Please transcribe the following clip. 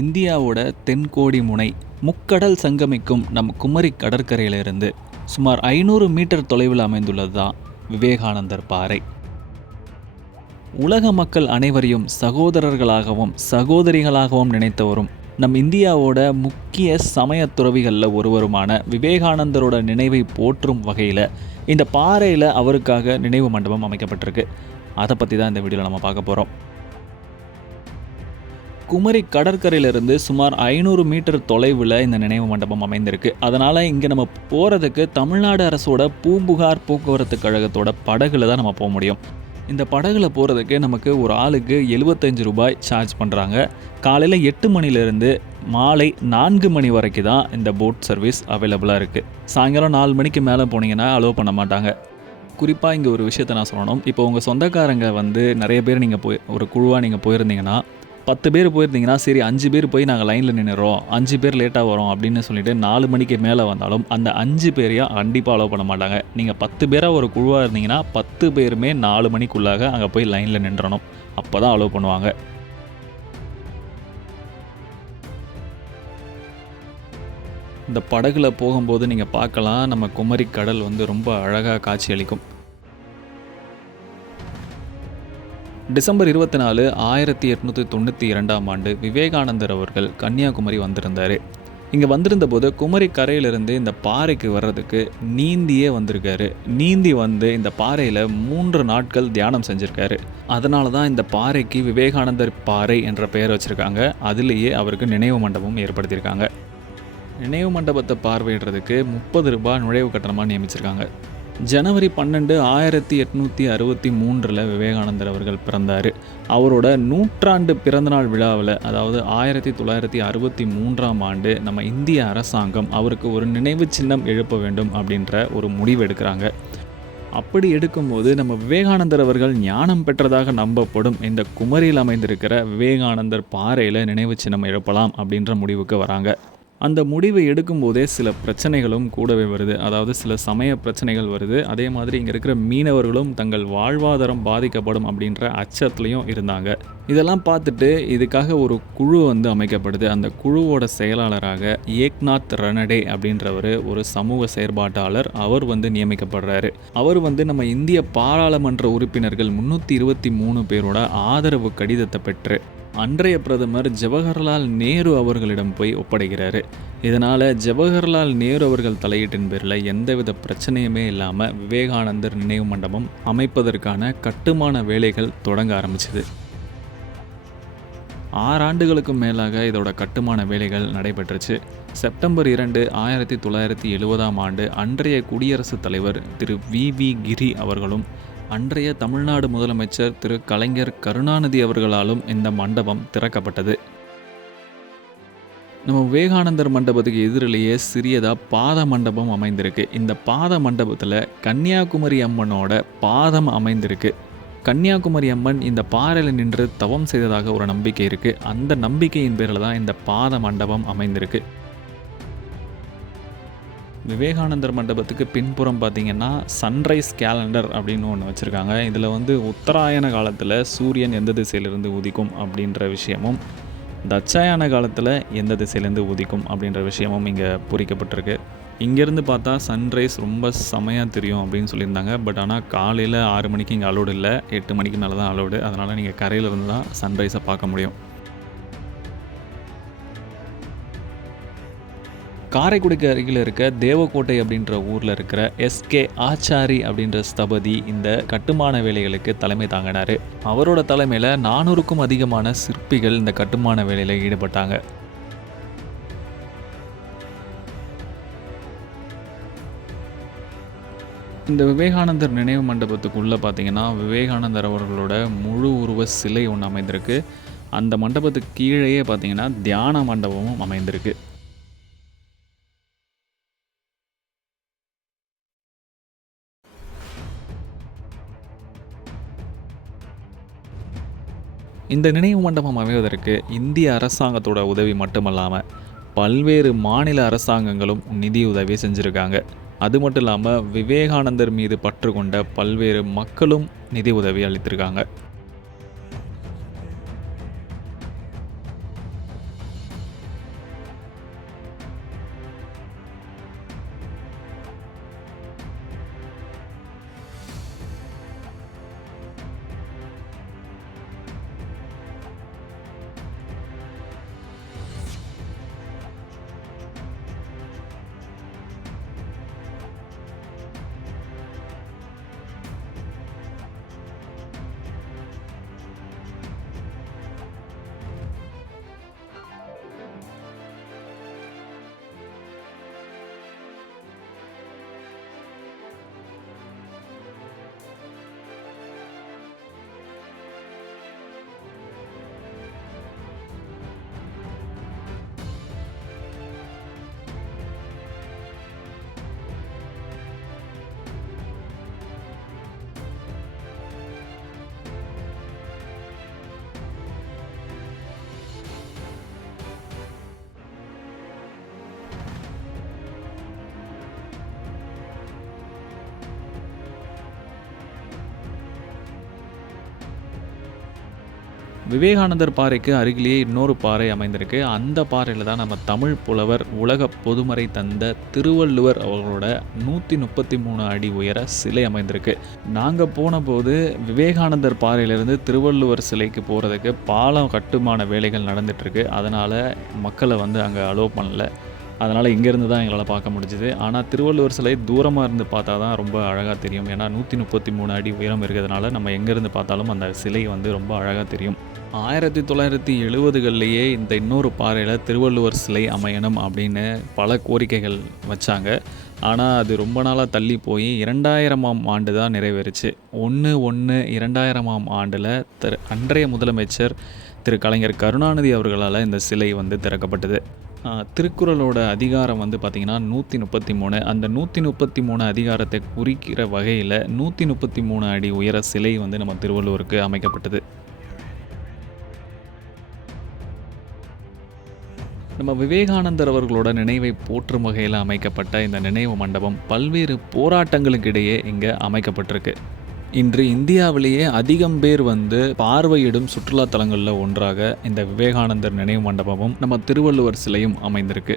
இந்தியாவோட தென்கோடி முனை முக்கடல் சங்கமிக்கும் நம் குமரி கடற்கரையிலிருந்து சுமார் ஐநூறு மீட்டர் தொலைவில் அமைந்துள்ளது தான் விவேகானந்தர் பாறை. உலக மக்கள் அனைவரையும் சகோதரர்களாகவும் சகோதரிகளாகவும் நினைத்தவரும் நம் இந்தியாவோட முக்கிய சமய துறவிகளில் ஒருவருமான விவேகானந்தரோட நினைவை போற்றும் வகையில் இந்த பாறையில் அவருக்காக நினைவு மண்டபம் அமைக்கப்பட்டிருக்கு. அதை பற்றி தான் இந்த வீடியோவில் நம்ம பார்க்க போகிறோம் குமரி கடற்கரையிலிருந்து சுமார் ஐநூறு மீட்டர் தொலைவில் இந்த நினைவு மண்டபம் அமைந்திருக்கு. அதனால் இங்கே நம்ம போகிறதுக்கு தமிழ்நாடு அரசோட பூம்புகார் போக்குவரத்து கழகத்தோட படகுல தான் நம்ம போக முடியும். இந்த படகுல போகிறதுக்கு நமக்கு ஒரு ஆளுக்கு எழுபத்தஞ்சு ரூபாய் சார்ஜ் பண்ணுறாங்க காலையில் எட்டு மணிலேருந்து மாலை நான்கு மணி வரைக்கும் தான் இந்த போட் சர்வீஸ் அவைலபிளாக இருக்குது சாயங்காலம் நாலு மணிக்கு மேலே போனீங்கன்னா அலோவ் பண்ண மாட்டாங்க. குறிப்பாக இங்கே ஒரு விஷயத்தை நான் சொல்லணும். இப்போ உங்கள் சொந்தக்காரங்க வந்து நிறைய பேர் நீங்கள் போய் ஒரு குழுவாக நீங்கள் போயிருந்தீங்கன்னா பத்து பேர் போயிருந்தீங்கன்னா சரி அஞ்சு பேர் போய் நாங்கள் லைனில் நின்றுறோம் அஞ்சு பேர் லேட்டாக வரோம் அப்படின்னு சொல்லிட்டு நாலு மணிக்கு மேலே வந்தாலும் அந்த அஞ்சு பேரையும் கண்டிப்பாக அலோவ் பண்ண மாட்டாங்க. நீங்கள் பத்து பேராக ஒரு குழுவாக இருந்தீங்கன்னா பத்து பேருமே நாலு மணிக்குள்ளாக அங்கே போய் லைனில் நின்றணும். அப்போ தான் அலோவ் பண்ணுவாங்க. இந்த படகுல போகும்போது நீங்கள் பார்க்கலாம் நம்ம குமரி கடல் வந்து ரொம்ப அழகாக காட்சியளிக்கும் டிசம்பர் இருபத்தி நாலு ஆயிரத்தி எட்நூற்றி தொண்ணூற்றி இரண்டாம் ஆண்டு விவேகானந்தர் அவர்கள் கன்னியாகுமரி வந்திருந்தார். இங்கே வந்திருந்தபோது குமரி கரையிலிருந்து இந்த பாறைக்கு வர்றதுக்கு நீந்தியே வந்திருக்காரு. நீந்தி வந்து இந்த பாறையில் மூன்று நாட்கள் தியானம் செஞ்சுருக்காரு. அதனால தான் இந்த பாறைக்கு விவேகானந்தர் பாறை என்ற பெயர் வச்சுருக்காங்க. அதுலேயே அவருக்கு நினைவு மண்டபம் ஏற்படுத்தியிருக்காங்க. நினைவு மண்டபத்தை பார்வையிடுறதுக்கு முப்பது ரூபாய் நுழைவு கட்டணமாக நியமிச்சிருக்காங்க. ஜனவரி பன்னெண்டு ஆயிரத்தி எட்நூற்றி அறுபத்தி மூன்றில் விவேகானந்தர் அவர்கள் பிறந்தார். அவரோட நூற்றாண்டு பிறந்தநாள் விழாவில் அதாவது ஆயிரத்தி தொள்ளாயிரத்தி அறுபத்தி மூன்றாம் ஆண்டு நம்ம இந்திய அரசாங்கம் அவருக்கு ஒரு நினைவு சின்னம் எழுப்ப வேண்டும் அப்படின்ற ஒரு முடிவு எடுக்கிறாங்க. அப்படி எடுக்கும்போது நம்ம விவேகானந்தர் அவர்கள் ஞானம் பெற்றதாக நம்பப்படும் இந்த குமரியில் அமைந்திருக்கிற விவேகானந்தர் பாறையில் நினைவு சின்னம் எழுப்பலாம் அப்படின்ற முடிவுக்கு வராங்க. அந்த முடிவை எடுக்கும்போதே சில பிரச்சனைகளும் கூடவே வருது. அதாவது சில சமய பிரச்சனைகள் வருது. அதே மாதிரி இங்கே இருக்கிற மீனவர்களும் தங்கள் வாழ்வாதாரம் பாதிக்கப்படும் அப்படின்ற அச்சத்துலேயும் இருந்தாங்க. இதெல்லாம் பார்த்துட்டு இதுக்காக ஒரு குழு வந்து அமைக்கப்படுது. அந்த குழுவோட செயலாளராக ஏக்நாத் ரனடே அப்படின்றவர் ஒரு சமூக செயற்பாட்டாளர். அவர் வந்து நியமிக்கப்படுறாரு. அவர் வந்து நம்ம இந்திய பாராளுமன்ற உறுப்பினர்கள் முன்னூற்றி இருபத்தி மூணு பேரோட ஆதரவு கடிதத்தை பெற்று அன்றைய பிரதமர் ஜவஹர்லால் நேரு அவர்களிடம் போய் ஒப்படைக்கிறாரு இதனால் ஜவஹர்லால் நேரு அவர்கள் தலையீட்டின் பேரில் எந்தவித பிரச்சனையுமே இல்லாமல் விவேகானந்தர் நினைவு மண்டபம் அமைப்பதற்கான கட்டுமான வேலைகள் தொடங்க ஆரம்பிச்சது. ஆறாண்டுகளுக்கும் மேலாக இதோட கட்டுமான வேலைகள் நடைபெற்றுச்சு. செப்டம்பர் இரண்டு ஆயிரத்தி தொள்ளாயிரத்தி எழுபதாம் ஆண்டு அன்றைய குடியரசுத் தலைவர் திரு வி வி கிரி அவர்களும் அன்றைய தமிழ்நாடு முதலமைச்சர் திரு கலைஞர் கருணாநிதி அவர்களாலும் இந்த மண்டபம் திறக்கப்பட்டது. நம்ம விவேகானந்தர் மண்டபத்துக்கு எதிரிலேயே சிறியதாக பாத மண்டபம் அமைந்திருக்கு. இந்த பாத மண்டபத்தில் கன்னியாகுமரி அம்மனோட பாதம் அமைந்திருக்கு. கன்னியாகுமரி அம்மன் இந்த பாறையில் நின்று தவம் செய்ததாக ஒரு நம்பிக்கை இருக்குது அந்த நம்பிக்கையின் பேரில் தான் இந்த பாத மண்டபம் அமைந்திருக்கு. விவேகானந்தர் மண்டபத்துக்கு பின்புறம் பார்த்தீங்கன்னா சன்ரைஸ் கேலண்டர் அப்படின்னு ஒன்று வச்சுருக்காங்க. இதில் வந்து உத்தராயண காலத்தில் சூரியன் எந்த திசையிலிருந்து உதிக்கும் அப்படின்ற விஷயமும் தட்சாயன காலத்தில் எந்த திசையிலேருந்து உதிக்கும் அப்படின்ற விஷயமும் இங்கே பொறிக்கப்பட்டிருக்கு இங்கேருந்து பார்த்தா சன்ரைஸ் ரொம்ப செமையாக தெரியும் அப்படின்னு சொல்லியிருந்தாங்க. பட் ஆனால் காலையில் ஆறு மணிக்கு இங்கே அலோடு இல்லை. எட்டு மணிக்கு மேலே தான் அலோடு அதனால் நீங்கள் கரையிலிருந்து தான் சன்ரைஸை பார்க்க முடியும். காரைக்குடிக்கு அருகில் இருக்க தேவக்கோட்டை அப்படின்ற ஊரில் இருக்கிற எஸ்கே ஆச்சாரி அப்படின்ற ஸ்தபதி இந்த கட்டுமான வேலைகளுக்கு தலைமை தாங்கினார். அவரோட தலைமையில் நானூறுக்கும் அதிகமான சிற்பிகள் இந்த கட்டுமான வேலையில் ஈடுபட்டாங்க. இந்த விவேகானந்தர் நினைவு மண்டபத்துக்குள்ளே பார்த்தீங்கன்னா விவேகானந்தர் அவர்களோட முழு உருவ சிலை ஒன்று அமைந்திருக்கு. அந்த மண்டபத்துக்கு கீழேயே பார்த்தீங்கன்னா தியான மண்டபமும் அமைந்திருக்கு. இந்த நினைவு மண்டபம் அமைவதற்கு இந்திய அரசாங்கத்தோட உதவி மட்டுமல்லாமல் பல்வேறு மாநில அரசாங்கங்களும் நிதியுதவி செஞ்சுருக்காங்க. அது மட்டும் இல்லாமல் விவேகானந்தர் மீது பற்று கொண்ட பல்வேறு மக்களும் நிதி உதவி அளித்திருக்காங்க. விவேகானந்தர் பாறைக்கு அருகிலேயே இன்னொரு பாறை அமைந்திருக்கு. அந்த பாறையில் தான் நம்ம தமிழ் புலவர் உலக பொதுமறை தந்த திருவள்ளுவர் அவர்களோட நூற்றி முப்பத்தி மூணு அடி உயர சிலை அமைந்திருக்கு. நாங்கள் போனபோது விவேகானந்தர் பாறையிலிருந்து திருவள்ளுவர் சிலைக்கு போகிறதுக்கு பாலம் கட்டுமான வேலைகள் நடந்துகிட்ருக்கு அதனால் மக்களை வந்து அங்கே அலோவ் பண்ணல. அதனால் இங்கேருந்து தான் எங்களால் பார்க்க முடிஞ்சுது. ஆனால் திருவள்ளுவர் சிலை தூரமாக இருந்து பார்த்தா தான் ரொம்ப அழகாக தெரியும். ஏன்னா நூற்றி முப்பத்தி மூணு அடி உயரம் இருக்கிறதுனால நம்ம எங்கேருந்து பார்த்தாலும் அந்த சிலை வந்து ரொம்ப அழகாக தெரியும். ஆயிரத்தி தொள்ளாயிரத்தி எழுபதுகள்லேயே இந்த இன்னொரு பாறையில் திருவள்ளுவர் சிலை அமையணும் அப்படின்னு பல கோரிக்கைகள் வச்சாங்க. ஆனால் அது ரொம்ப நாளாக தள்ளி போய் இரண்டாயிரமாம் ஆண்டு தான் நிறைவேறுச்சு. ஒன்று ஒன்று இரண்டாயிரமாம் ஆண்டில் திரு அன்றைய முதலமைச்சர் திரு கலைஞர் கருணாநிதி அவர்களால் இந்த சிலை வந்து திறக்கப்பட்டது. திருக்குறளோட அதிகாரம் வந்து பார்த்திங்கன்னா நூற்றி முப்பத்தி மூணு அந்த நூற்றி முப்பத்தி மூணு அதிகாரத்தை குறிக்கிற வகையில் நூற்றி முப்பத்தி மூணு அடி உயர சிலை வந்து நம்ம திருவள்ளுவருக்கு அமைக்கப்பட்டது. நம்ம விவேகானந்தர் அவர்களோட நினைவை போற்றும் வகையில் அமைக்கப்பட்ட இந்த நினைவு மண்டபம் பல்வேறு போராட்டங்களுக்கு இடையே இங்கே அமைக்கப்பட்டிருக்கு. இன்று இந்தியாவிலேயே அதிகம் பேர் வந்து பார்வையிடும் சுற்றுலா தலங்களில் ஒன்றாக இந்த விவேகானந்தர் நினைவு மண்டபமும் நம்ம திருவள்ளுவர் சிலையும் அமைந்திருக்கு.